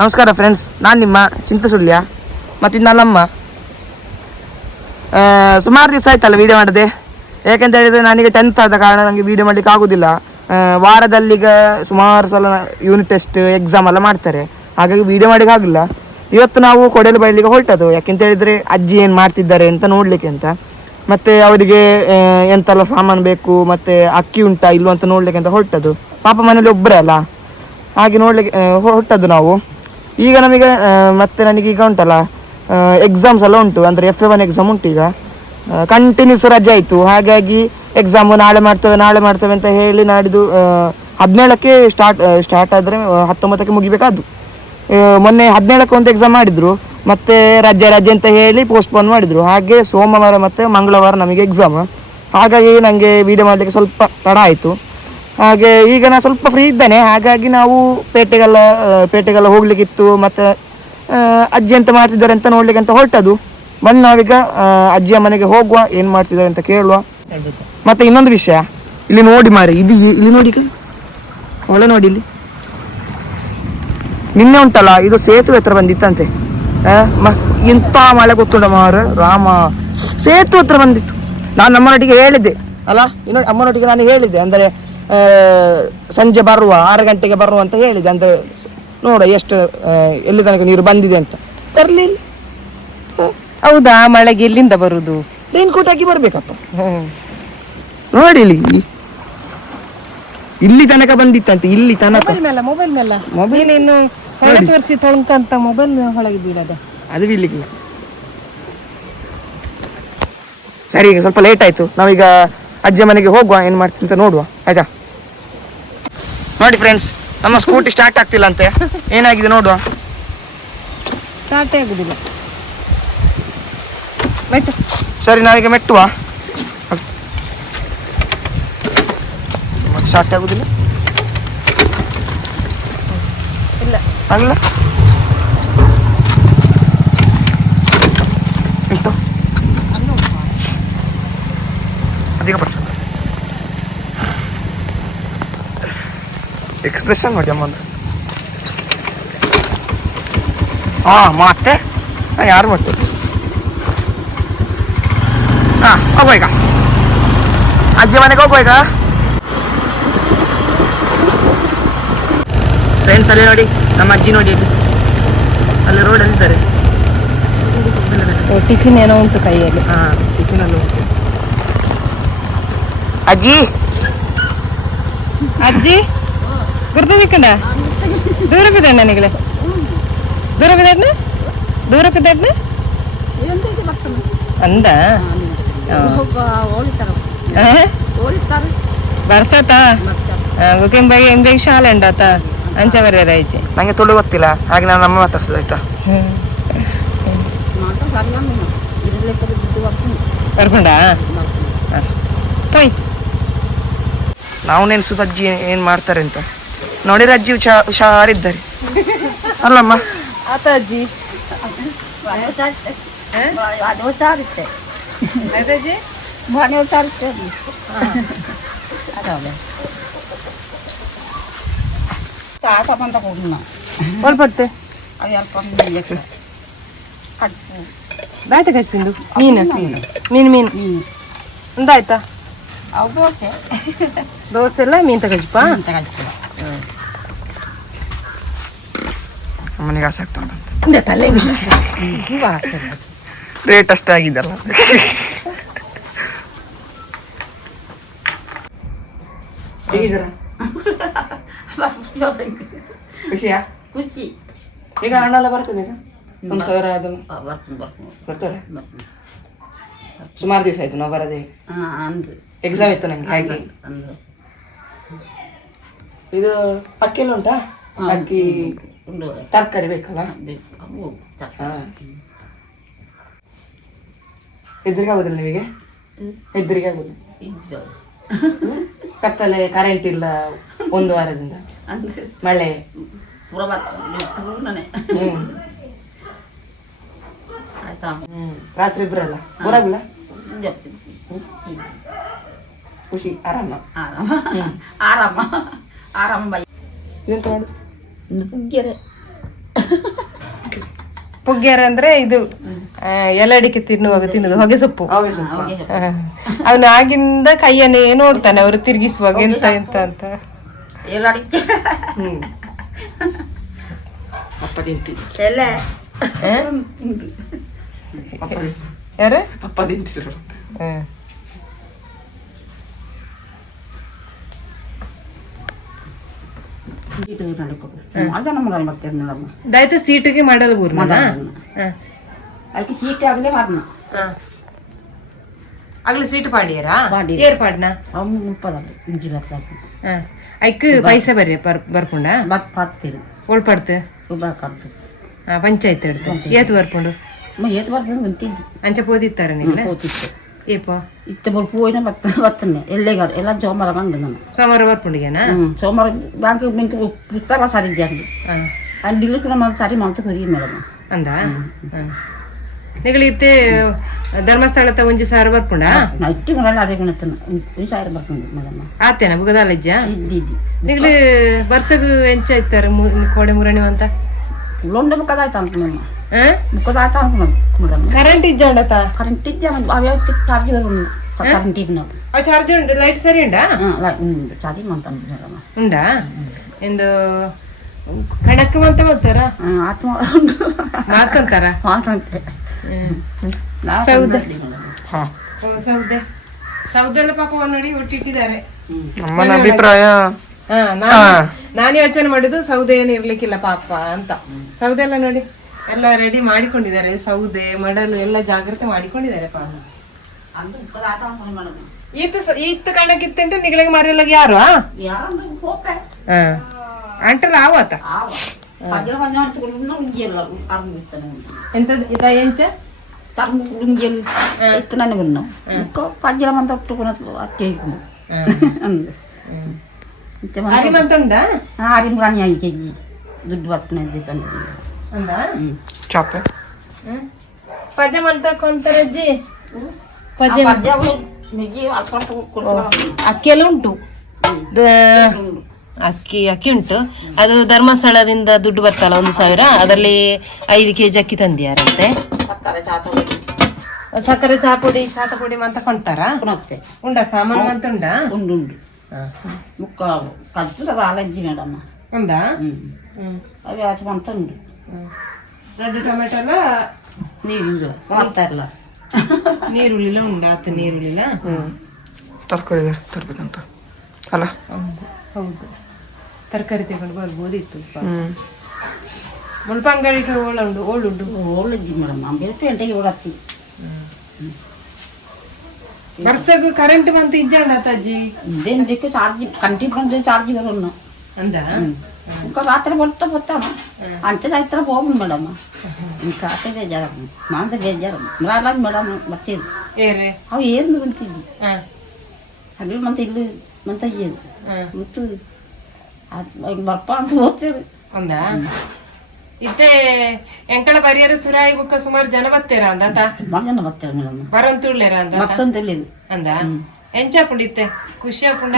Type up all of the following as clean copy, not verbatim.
ನಮಸ್ಕಾರ ಫ್ರೆಂಡ್ಸ್, ನಾನು ನಿಮ್ಮ ಚಿಂತಸುಳ್ಯ ಮತ್ತು ನನ್ನಮ್ಮ. ಸುಮಾರು ದಿವಸ ಆಯ್ತಲ್ಲ ವೀಡಿಯೋ ಮಾಡಿದೆ. ಯಾಕೆಂತ ಹೇಳಿದರೆ ನನಗೆ 10th ಆದ ಕಾರಣ ನನಗೆ ವೀಡಿಯೋ ಮಾಡಲಿಕ್ಕೆ ಆಗೋದಿಲ್ಲ. ವಾರದಲ್ಲೀಗ ಸುಮಾರು ಸಲ ಯೂನಿಟ್ ಟೆಸ್ಟ್ ಎಕ್ಸಾಮ್ ಎಲ್ಲ ಮಾಡ್ತಾರೆ, ಹಾಗಾಗಿ ವೀಡಿಯೋ ಮಾಡಲಿಕ್ಕೆ ಆಗಿಲ್ಲ. ಇವತ್ತು ನಾವು ಕೊಡೆಲು ಬಯಲಿಗೆ ಹೊರಟದು. ಯಾಕೆಂತ ಹೇಳಿದರೆ ಅಜ್ಜಿ ಏನು ಮಾಡ್ತಿದ್ದಾರೆ ಅಂತ ನೋಡಲಿಕ್ಕೆ ಅಂತ, ಮತ್ತು ಅವರಿಗೆ ಎಂತೆಲ್ಲ ಸಾಮಾನು ಬೇಕು, ಮತ್ತು ಅಕ್ಕಿ ಉಂಟಾ ಇಲ್ವ ಅಂತ ನೋಡಲಿಕ್ಕೆ ಅಂತ ಹೊರಟದು. ಪಾಪ ಮನೇಲಿ ಒಬ್ಬರೇ ಅಲ್ಲ, ಹಾಗೆ ನೋಡಲಿಕ್ಕೆ ಹೊರಟದ್ದು ನಾವು. ಈಗ ನಮಗೆ ಮತ್ತು ನನಗೀಗ ಉಂಟಲ್ಲ ಎಕ್ಸಾಮ್ಸ್ ಎಲ್ಲ ಉಂಟು, ಅಂದರೆ FA1 ಎಕ್ಸಾಮ್ ಉಂಟು. ಈಗ ಕಂಟಿನ್ಯೂಸ್ ರಜೆ ಆಯಿತು, ಹಾಗಾಗಿ ಎಕ್ಸಾಮು ನಾಳೆ ಮಾಡ್ತೇವೆ ಅಂತ ಹೇಳಿ ನಾಡಿದ್ದು 17ಕ್ಕೆ ಸ್ಟಾರ್ಟ್ ಆದರೆ 19ಕ್ಕೆ ಮುಗಿಬೇಕಾದ್ದು. ಮೊನ್ನೆ 17ಕ್ಕೆ ಒಂದು ಎಕ್ಸಾಮ್ ಮಾಡಿದರು, ಮತ್ತು ರಜೆ ಅಂತ ಹೇಳಿ ಪೋಸ್ಟ್ಪೋನ್ ಮಾಡಿದರು. ಹಾಗೆ ಸೋಮವಾರ ಮತ್ತು ಮಂಗಳವಾರ ನಮಗೆ ಎಕ್ಸಾಮ್. ಹಾಗಾಗಿ ನನಗೆ ವೀಡಿಯೋ ಮಾಡಲಿಕ್ಕೆ ಸ್ವಲ್ಪ ತಡ ಆಯಿತು. ಹಾಗೆ ಈಗ ನಾನು ಸ್ವಲ್ಪ ಫ್ರೀ ಇದ್ದೇನೆ, ಹಾಗಾಗಿ ನಾವು ಪೇಟೆಗೆಲ್ಲ ಹೋಗ್ಲಿಕ್ಕಿತ್ತು. ಮತ್ತು ಅಜ್ಜಿ ಎಂತ ಮಾಡ್ತಿದ್ದಾರೆ ಅಂತ ನೋಡ್ಲಿಕ್ಕೆ ಅಂತ ಹೊರಟದು. ಬನ್ನಿ ನಾವೀಗ ಅಜ್ಜಿಯ ಮನೆಗೆ ಹೋಗುವ, ಏನು ಮಾಡ್ತಿದ್ದಾರೆ ಅಂತ ಕೇಳುವ. ಮತ್ತು ಇನ್ನೊಂದು ವಿಷಯ, ಇಲ್ಲಿ ನೋಡಿ ಮಾರಿ, ಇಲ್ಲಿ ನೋಡಿ, ಒಳ್ಳೆ ನೋಡಿ, ಇಲ್ಲಿ ನಿನ್ನೆ ಉಂಟಲ್ಲ ಇದು ಸೇತುವೆ ಹತ್ರ ಬಂದಿತ್ತಂತೆ. ಎಂಥ ಮಳೆ ಗೊತ್ತುಂಟ ಮಾರು ರಾಮ, ಸೇತುವೆ ಹತ್ರ ಬಂದಿತ್ತು. ನಾನು ನಮ್ಮನೊಟ್ಟಿಗೆ ಹೇಳಿದ್ದೆ ಅಲ್ಲ, ಇನ್ನೊಂದು ಅಮ್ಮನೊಟ್ಟಿಗೆ ನಾನು ಹೇಳಿದ್ದೆ, ಅಂದರೆ ಸಂಜೆ ಬರುವ 6 ಗಂಟೆಗೆ ಬರುವ ಅಂತ ಹೇಳಿದೆ. ಅಂದರೆ ನೋಡ ಎಷ್ಟು ಎಲ್ಲಿ ತನಕ ನೀರು ಬಂದಿದೆ ಅಂತ. ತರಲಿಲ್ಲ. ಹೌದಾ, ಮಳೆಗೆ ಎಲ್ಲಿಂದ ಬರುದು? ರೈನ್ ಕೋಟ್ ಹಾಕಿ ಬರ್ಬೇಕಪ್ಪ. ನೋಡಿ ಇಲ್ಲಿ ತನಕ ಬಂದಿತ್ತಂತೆ, ಇಲ್ಲಿ ತನಕ. ಮೊಬೈಲ್ ಇನ್ನು ಹೊಳೆ ತೋರಿಸಿ ತೊಳ್ಕಂತ ಮೊಬೈಲ್ ಹೊಳಗೆ ಬೀಳದ, ಅದು ಬೀಳಲಿಕ್ಕಿಲ್ಲ. ಸರಿ, ಈಗ ಸ್ವಲ್ಪ ಲೇಟ್ ಆಯ್ತು, ನಾವೀಗ ಅಜ್ಜಿ ಮನೆಗೆ ಹೋಗುವ, ಏನು ಮಾಡ್ತೀನಿ ಅಂತ ನೋಡುವ, ಆಯ್ತಾ? ನೋಡಿ ಫ್ರೆಂಡ್ಸ್, ನಮ್ಮ ಸ್ಕೂಟಿ ಸ್ಟಾರ್ಟ್ ಆಗ್ತಿಲ್ಲ ಅಂತೆ, ಏನಾಗಿದೆ ನೋಡುವ. ಸ್ಟಾರ್ಟ್ ಆಗುದಿಲ್ಲ. ಸರಿ, ನಾವೀಗ ಮೆಟ್ಟುವ. ಸ್ಟಾರ್ಟ್ ಆಗುದಿಲ್ಲ, ಇಲ್ಲ ಆಗಲ್ಲ. ಎಂತ ಅಧಿಕ ಪರ್ಸೆಂಟ್ ಎಕ್ಸ್ಪ್ರೆಷನ್ ನೋಡಿ ಅಮ್ಮ ಅಂದ್ರೆ. ಮತ್ತೆ ಯಾರು ಮತ್ತೆ ಹೋಗುವ ಈಗ, ಅಜ್ಜಿ ಮನೆಗೆ ಹೋಗುವ ಈಗ. ಫ್ರೆಂಡ್ಸ್ ಅಲ್ಲಿ ನೋಡಿ, ನಮ್ಮ ಅಜ್ಜಿ ನೋಡಿ, ಅಲ್ಲಿ ರೋಡಲ್ಲಿ ಇದ್ದಾರೆ. ಟಿಫಿನ್ ಏನೋ ಉಂಟು ಕೈಯಲ್ಲಿ. ಟಿಫಿನ್ ಅಲ್ಲಿ ಉಂಟು. ಅಜ್ಜಿ ಗುರ್ತದಿಕ್ಕಂಡ ದೂರ ಬಿದ್ದ ನನಗೆ, ದೂರ ಬಿದ್ದ ಅಂದ ಬರ್ಸತ ಎಂಬ ಶಾಲೆ ಉಂಡಾತ ಅಂಚ ಬರ್ಯಾರಾಯ್ಚೆ. ನಂಗೆ ತುಳು ಗೊತ್ತಿಲ್ಲ, ಹಾಗೆ ನಾನು ನಮ್ಮ ಮಾತಾಡ್ಸೋದಾಯ್ತಾ. ಬರ್ಕೊಂಡ ನಾವು ನೆನ್ಸುದು ಅಜ್ಜಿ ಏನು ಮಾಡ್ತಾರೆ ಅಂತ. ನೋಡಿದ್ರೆ ಅಜ್ಜಿ ಹುಷಾರಿದ್ದಾರೆ ಅಲ್ಲಮ್ಮ. ಆತ ಅಜ್ಜಿ ಒಳ್ಪಟ್ಟೆ ದಾಯ್ತ ಕಚ್ಪಿಂದು ಮೀನು ಒಂದಾಯ್ತಾ? ದೋಸೆ ಎಲ್ಲ ಮೀನು ತಗಜ್ಪ. ಅಮ್ಮನಿಗೆ ಆಸೆ ಆಗ್ತಾ ರೇಟ್ ಅಷ್ಟೇ ಆಗಿದ್ದಲ್ಲ. ಖುಷಿಯಾ? ಖುಷಿ. ಈಗ ಹಣ್ಣೆಲ್ಲ ಬರ್ತದೆ, ಈಗ 1,000 ಅದನ್ನು ಬರ್ತಾರೆ. ಸುಮಾರು ದಿವಸ ಆಯ್ತು ನಾವು ಬರದೆ. ಎಕ್ಸಾಮ್ ಇತ್ತು ನಂಗೆ, ಹಾಗೆ. ಇದು ಅಕ್ಕಿ ಎಲ್ಲ ಉಂಟಾ? ಅಕ್ಕಿ ತರಕಾರಿ ಬೇಕಲ್ಲ. ಹೆದ್ರಿಗೆ ಆಗುದಿಲ್ಲ ನಿಮಗೆ? ಹೆದ್ರಿಗೆ ಆಗುದಿಲ್ಲ? ಕತ್ತಲೆ, ಕರೆಂಟ್ ಇಲ್ಲ 1 ವಾರದಿಂದ, ಮಳೆ. ರಾತ್ರಿ ಇಬ್ರಲ್ಲ ಊರಾಗಲ್ಲ? ಖುಷಿ, ಆರಾಮ ಆರಾಮ. ಇದೆಂತ ಮಾಡು? ಪುಗ್ಗೆರೆ ಪುಗ್ಗ್ಯಾರ ಅಂದ್ರೆ ಇದು ಎಲೆ ಅಡಿಕೆ ತಿನ್ನುದು ಹೊಗೆ ಸೊಪ್ಪು. ಅವನು ಆಗಿಂದ ಕೈಯನ್ನೇ ನೋಡ್ತಾನೆ ಅವರು ತಿರುಗಿಸುವಾಗ ಎಂತ ಎಂತ ಅಂತ. ಅಪ್ಪ ತಿಂತಿದ್ರು ಯಾರು ಅಪ್ಪ ತಿಂತಿದ್ರು. ದಯತೆ ಸೀಟಿಗೆ ಮಾಡಲ್ಲ ಬೂರ್ನ ಅದಕ್ಕೆ ಸೀಟ್ ಆಗಲೇ ಮಾರ್ನ ಆಗ್ಲಿ ಸೀಟ್ ಪಾಡಿಯರಾ ಏರ್ ಪಾಡ್ನ ಮುಪ್ಪದಲ್ಲಿ ಇಂಜಿ ಬರ್ತಾರೆ ಐಕ್ ಪೈಸೆ ಬರ್ರಿ ಬರ್ಪುಂಡ ಬರ್ತೀರಿ ಒಳ್ಪಡ್ತು ಬರ್ಕಾಡ್ತು ಪಂಚಾಯತ್ ಹಿಡ್ತು ಏತು ಬರ್ಪುಂಡು ಏತು ಬರ್ಕೊಂಡು ನಿಂತಿದ್ದು ಅಂಚೆ ಪೋದಿತ್ತಾರೆ ನಿಮ್ಗೆ ಹೋತಿತ್ತು ಏಪ ಇತ್ತ ಬಲ್ ಪೂವಿನ ಬತ್ತನೆ ಎಲ್ಲೇಗಾರ ಎಲ್ಲ ಸೋಮವಾರ ಬಂದು ನಾನು ಸೋಮವಾರ ಬರ್ಪುಂಡಿಗೆನಾ ಸೋಮವಾರ ಬ್ಯಾಂಕ್ ಬೆಂಕ್ ಪುಸ್ತಕ ಸಾರಿದ್ದೆ ಅಂಗಡಿ ಅಂಗಡಿಲಿ ನಮ್ಮ ಸಾರಿ ಮಾಡ್ತಾ ಕರಿ ಮೇಡಮ್ ಅಂದ ನಿಗಳಿತ್ತೆ ಧರ್ಮಸ್ಥಳದ ಒಂಜಿ ಸಾವಿರ ಬರ್ಪುಂಡ ಇಟ್ಟು ಮನೆಲ್ಲ ಅದೇ ಗುಣತನ ಒಂದು ಸಾವಿರ ಬರ್ಕೊಂಡು ಮೇಡಮ್ ಆತೇನ ಬುಗದಾಲಜ್ಜ ಇದ್ದಿದ್ದಿ ನಿಗಲಿ ವರ್ಷಗೂ ಎಂಚ ಇತ್ತಾರೆ ಕೋಡೆ ಮುರಣಿ ಅಂತ ಲೊಂಡ ಮುಖದಾಯ್ತ ಅಂತ ನಮ್ಮ ಮುಖದಾಯ್ತ ಅಂತ ಮೇಡಮ್ ಕರೆಂಟ್ ಇಜ್ಜಂಡತ ಕರೆಂಟ್ ಇದ್ದೆ ಅವ್ಯಾವ ಚಾರ್ಜ್ ಕರೆಂಟ್ ಇವ್ ನಾವು ಆ ಚಾರ್ಜ್ ಉಂಡು ಲೈಟ್ ಸರಿ ಉಂಡಾ ಚಾರ್ಜ್ ಮಾಡ್ತಾನೆ ಮೇಡಮ್ ಉಂಡಾ ಎಂದು ಕಣಕ್ಕೆ ಅಂತ ಮಾಡ್ತಾರ ಆತ ಮಾತಂತಾರ ಮಾತಂತೆ ಸೌದೆ ಸೌದೆ ಸೌದೆಲ್ಲ ಪಾಪ ನೋಡಿ ಒಟ್ಟಿಟ್ಟಿದ್ದಾರೆ. ನಮ್ಮನ ಅಭಿಪ್ರಾಯ ನಾನು ಯೋಚನೆ ಮಾಡಿದ್ದು ಸೌದೆ ಏನು ಇರ್ಲಿಕ್ಕಿಲ್ಲ ಪಾಪ ಅಂತ. ಸೌದೆ ಎಲ್ಲ ನೋಡಿ ಎಲ್ಲ ರೆಡಿ ಮಾಡಿಕೊಂಡಿದ್ದಾರೆ, ಸೌದೆ ಮಡಲು ಎಲ್ಲ ಜಾಗ್ರತೆ ಮಾಡಿಕೊಂಡಿದ್ದಾರೆ ಪಾಪ. ಈತ್ ಕಣಕ್ಕಿತ್ತಂటే ನಿಗಳಿಗೆ ಮರೆಯಲಾಗ ಯಾರು ಅಂಟಲ್ಲ ಆವತ್ತ ಎಂತದ್ ಇದ ಎಂಚ ನನಗುನ್ನು ಪಜ್ಜಲ ಮಂತ ಅಕ್ಕಿ ಅರಿಮಂತ ಉಂಡಾ ಅರಿಮ್ ರಾಣಿ 5 kg ದುಡ್ಡು ಬರ್ತನೆ ತಂದು ಅಂದ ಚಾಪೆ ಪಜ್ಜ ಮಂತ ಕೊಂತಾರಜ್ಜಿ ಅಕ್ಕಿ ಎಲ್ಲ ಉಂಟು, ಅಕ್ಕಿ ಉಂಟು. ಅದು ಧರ್ಮಸ್ಥಳದಿಂದ ದುಡ್ಡು ಬರ್ತಲ್ಲ 1,000, ಅದರಲ್ಲಿ 5 kg ಅಕ್ಕಿ ತಂದಿಯಾರಂತೆ. ಸಕ್ಕರೆ ಚಾಪುಡಿ ಚಾತಪುಡಿ ಅಂತ ಕೊಂತಾರ ಉಂಡ ಸಾಮಾನು ಅಂತ ಉಂಡ ಉಂಡು ಮುಕ್ಕ ಕಜ್ಜುಲದ ಅಲಜ್ಜಿ ಮೇಡಮ್ ಉಂಡಾ ಅవి ಅಂತ ಉಂಡು. ರೆಡ್ ಟೊಮೆಟೊ ಎಲ್ಲ ನೀರು ಮಾಡ್ತಾ ಇಲ್ಲ, ನೀರುಳ್ಳಿಲ್ಲ ಉಂಡ ಆತ ನೀರುಳ್ಳಿಲ್ಲ ತರಕಾರಿ ತರ್ಬೇಕಂತ ಅಲ್ಲ. ಹೌದು, ತರಕಾರಿ ತಗೊಂಡು ಬರ್ಬೋದಿತ್ತು. ಮುಲ್ಪ ಅಂಗಡಿ ಓಳುಂಡು ಓಳಜ್ಜಿ ಮೇಡಮ್ ಅಂಬೇರು ಪೇಂಟೆಗೆ ಓಡತ್ತಿ ವರ್ಷಕ್ಕೆ ಕರೆಂಟ್ ಬಂತು ಇಜ್ಜಂಡ ಅಜ್ಜಿ ಇದೇನು ಬೇಕು ಚಾರ್ಜ್ ಕಂಟಿ ಬಂದ್ರೆ ಚಾರ್ಜ್ ಬರೋಣ ಅಂದ ఇంకా రాత్రి పడుతూ పోతాను అంతే సాయంత్రం పోము మేడం ఇంకా అతే బేజారు మా అంత బేజారు రాలేదు మేడం బతేది ಏರೆ ಅವು ಏನು ಬಂತಿದ್ವಿ ಅಲ್ಲಿ ಮಂತ ಇಲ್ಲಿ ಮಂತ ಏನು ಗೊತ್ತು ಈಗ ಬರ್ಪ ಅಂತ ಹೋಗ್ತೇವೆ ಅಂದ ಇತ್ತೆ ಎಂಕಳ ಬರಿಯರು ಸುರಾಯಿ ಬುಕ್ಕ ಸುಮಾರು ಜನ ಬತ್ತೇರ ಅಂದ ಸುಮಾರು ಜನ ಬರ್ತಾರೆ ಮೇಡಮ್ ಬರಂತುಳ್ಳೇರ ಅಂದ ಮತ್ತೊಂದು తెలియదు ಅಂದ ಎಂಚಾಪುಂಡಿತ್ತೆ ಖುಷಿ ಆಪುಂಡ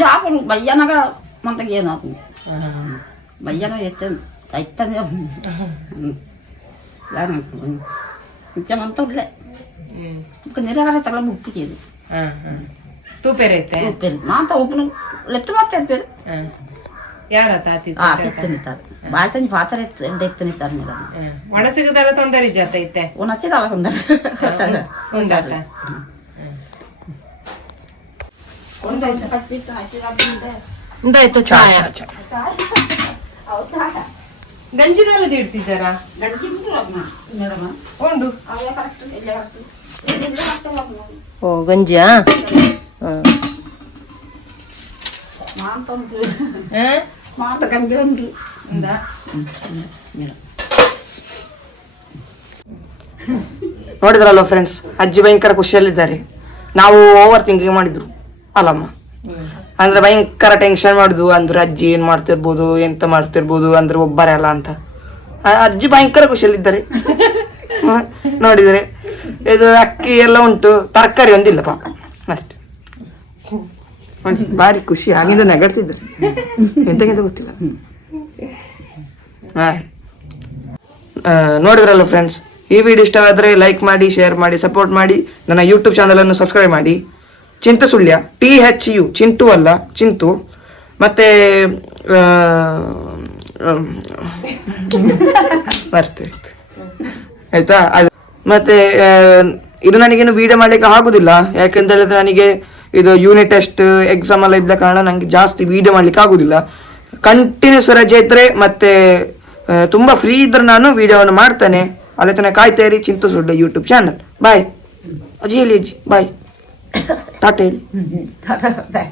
జాబు భయ్యనగా మంతకి ఏం నాకు భయ్యన ఎత్తే అయిపోయింది ఇంకేమంతా ఉల్లే ఇంకా నిరగడ తల ఉప్పు చేయదు ತೂಪೇರೈತೆ ಉಪ್ಪೇರು ಮಾತ ಉಪ್ಪು ಎತ್ತು ಮತ್ತೆ ಎತ್ತೇರು ಯಾರ ತಾತಿ ಎತ್ತನಿತಾರೆ ಬಾಯ್ತಂಜಿ ಪಾತ್ರ ಎತ್ತನಿತಾರೆ ಮೇಡಮ್ ಒಣ ಸಿಗದಲ್ಲ ತೊಂದರೆ ಜಾತ ಐತೆ ಉಣಚ್ಚಿದಲ್ಲ ತೊಂದರೆ ಉಂಡಾತ ಇಂದಾಯ್ತು ಚಾಯ ಗಂಜಿದಲ್ಲದ ಇಡ್ತಿದ್ದಾರ ಉಂಡು ಓ ಗಂಜಿಯಾ ನೋಡಿದ್ರಲ್ಲ ಫ್ರೆಂಡ್ಸ್, ಅಜ್ಜಿ ಭಯಂಕರ ಖುಷಿಯಲ್ಲಿದ್ದಾರೆ. ನಾವು ಓವರ್ ಥಿಂಕಿಂಗ್ ಮಾಡಿದ್ರು ಅಲ್ಲಮ್ಮ, ಅಂದ್ರೆ ಭಯಂಕರ ಟೆನ್ಷನ್ ಮಾಡುದು ಅಂದ್ರೆ ಅಜ್ಜಿ ಏನ್ ಮಾಡ್ತಿರ್ಬೋದು ಎಂತ ಮಾಡ್ತಿರ್ಬೋದು ಅಂದ್ರೆ ಒಬ್ಬರೇ ಅಲ್ಲ ಅಂತ. ಅಜ್ಜಿ ಭಯಂಕರ ಖುಷಿಯಲ್ಲಿದ್ದಾರೆ. ನೋಡಿದ್ರೆ ಇದು ಅಕ್ಕಿ ಎಲ್ಲ ಉಂಟು, ತರಕಾರಿ ಒಂದಿಲ್ಲ ಪಾಪ ಅಷ್ಟೆ. ಭಾರಿ ಖುಷಿ, ಆಗಿಂದ ನೆಗಡ್ತಿದ್ದಾರೆ ಎಂತಕ್ಕಿಂತ ಗೊತ್ತಿಲ್ಲ. ನೋಡಿದ್ರಲ್ಲ ಫ್ರೆಂಡ್ಸ್, ಈ ವಿಡಿಯೋ ಇಷ್ಟವಾದರೆ ಲೈಕ್ ಮಾಡಿ, ಶೇರ್ ಮಾಡಿ, ಸಪೋರ್ಟ್ ಮಾಡಿ. ನನ್ನ ಯೂಟ್ಯೂಬ್ ಚಾನಲನ್ನು ಸಬ್ಸ್ಕ್ರೈಬ್ ಮಾಡಿ. ಚಿಂತು ಸುಳ್ಯ, THU, ಚಿಂಟು ಅಲ್ಲ ಚಿಂತು. ಮತ್ತೆ ಬರ್ತೈತೆ ಆಯ್ತಾ. ಅದು ಮತ್ತೆ ಇದು ನನಗೇನು ವಿಡಿಯೋ ಮಾಡಲಿಕ್ಕೆ ಆಗುದಿಲ್ಲ, ಯಾಕೆಂತ ಹೇಳಿದ್ರೆ ನನಗೆ ಇದು ಯೂನಿಟ್ ಟೆಸ್ಟ್ ಎಕ್ಸಾಮ್ ಎಲ್ಲ ಇದ್ದ ಕಾರಣ ನನಗೆ ಜಾಸ್ತಿ ವಿಡಿಯೋ ಮಾಡ್ಲಿಕ್ಕೆ ಆಗುದಿಲ್ಲ. ಕಂಟಿನ್ಯೂಸ್ ರಜೆ ಇದ್ರೆ ಮತ್ತೆ ತುಂಬಾ ಫ್ರೀ ಇದ್ರೆ ನಾನು ವಿಡಿಯೋವನ್ನು ಮಾಡ್ತೇನೆ. ಅಲ್ಲಿ ತನಕ ಕಾಯ್ತಾ ಇರಿ ಚಿಂತು ಸುಳ್ಳು ಯೂಟ್ಯೂಬ್ ಚಾನಲ್. ಬಾಯ್ ಅಜ್ಜಿ, ಹೇಳಿ ಅಜ್ಜಿ ಬಾಯ್, ಟಾಟಾ ಹೇಳಿ. ಬಾಯ್.